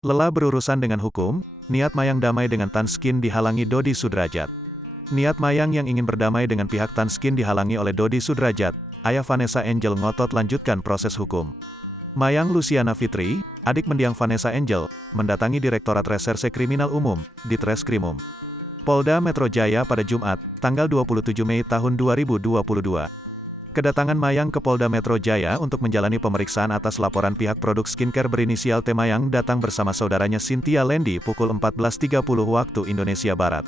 Lelah berurusan dengan hukum, niat Mayang damai dengan Tanskin dihalangi Dodi Sudrajat. Niat Mayang yang ingin berdamai dengan pihak Tanskin dihalangi oleh Dodi Sudrajat, ayah Vanessa Angel ngotot lanjutkan proses hukum. Mayang Luciana Fitri, adik mendiang Vanessa Angel, mendatangi Direktorat Reserse Kriminal Umum, Ditreskrimum Polda Metro Jaya pada Jumat, tanggal 27 Mei tahun 2022. Kedatangan Mayang ke Polda Metro Jaya untuk menjalani pemeriksaan atas laporan pihak produk skincare berinisial T. Mayang datang bersama saudaranya Cynthia Lendi pukul 14.30 waktu Indonesia Barat.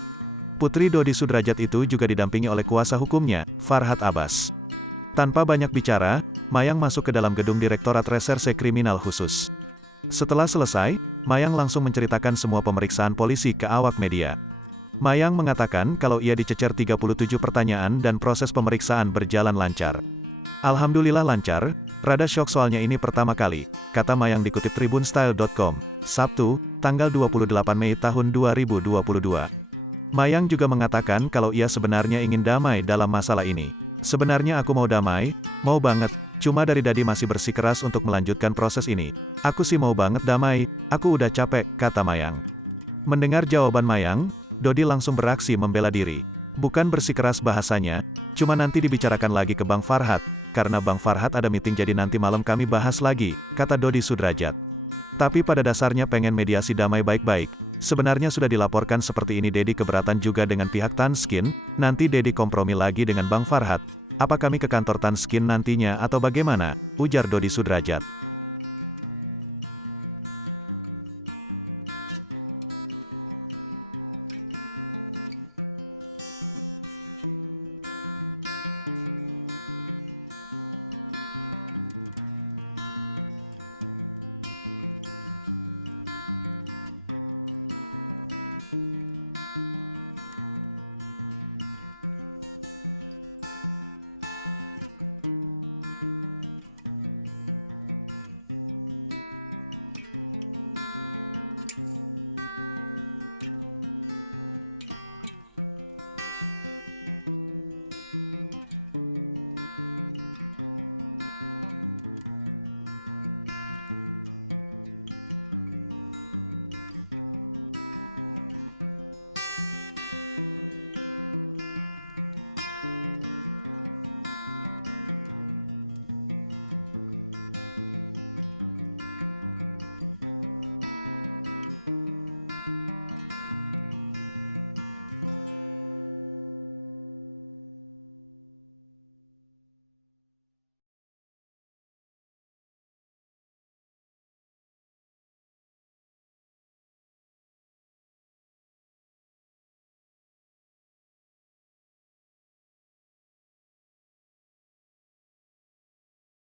Putri Dodi Sudrajat itu juga didampingi oleh kuasa hukumnya, Farhad Abbas. Tanpa banyak bicara, Mayang masuk ke dalam gedung Direktorat Reserse Kriminal Khusus. Setelah selesai, Mayang langsung menceritakan semua pemeriksaan polisi ke awak media. Mayang mengatakan kalau ia dicecer 37 pertanyaan dan proses pemeriksaan berjalan lancar. Alhamdulillah lancar, rada syok soalnya ini pertama kali, kata Mayang dikutip tribunstyle.com, Sabtu, tanggal 28 Mei tahun 2022. Mayang juga mengatakan kalau ia sebenarnya ingin damai dalam masalah ini. Sebenarnya aku mau damai, mau banget, cuma dari Dadi masih bersikeras untuk melanjutkan proses ini. Aku sih mau banget damai, aku udah capek, kata Mayang. Mendengar jawaban Mayang, Dodi langsung beraksi membela diri. Bukan bersikeras bahasanya, cuma nanti dibicarakan lagi ke Bang Farhad, karena Bang Farhad ada meeting jadi nanti malam kami bahas lagi, kata Dodi Sudrajat. Tapi pada dasarnya pengen mediasi damai baik-baik. Sebenarnya sudah dilaporkan seperti ini Dedi keberatan juga dengan pihak Tanskin, nanti Dedi kompromi lagi dengan Bang Farhad. Apa kami ke kantor Tanskin nantinya atau bagaimana? Ujar Dodi Sudrajat.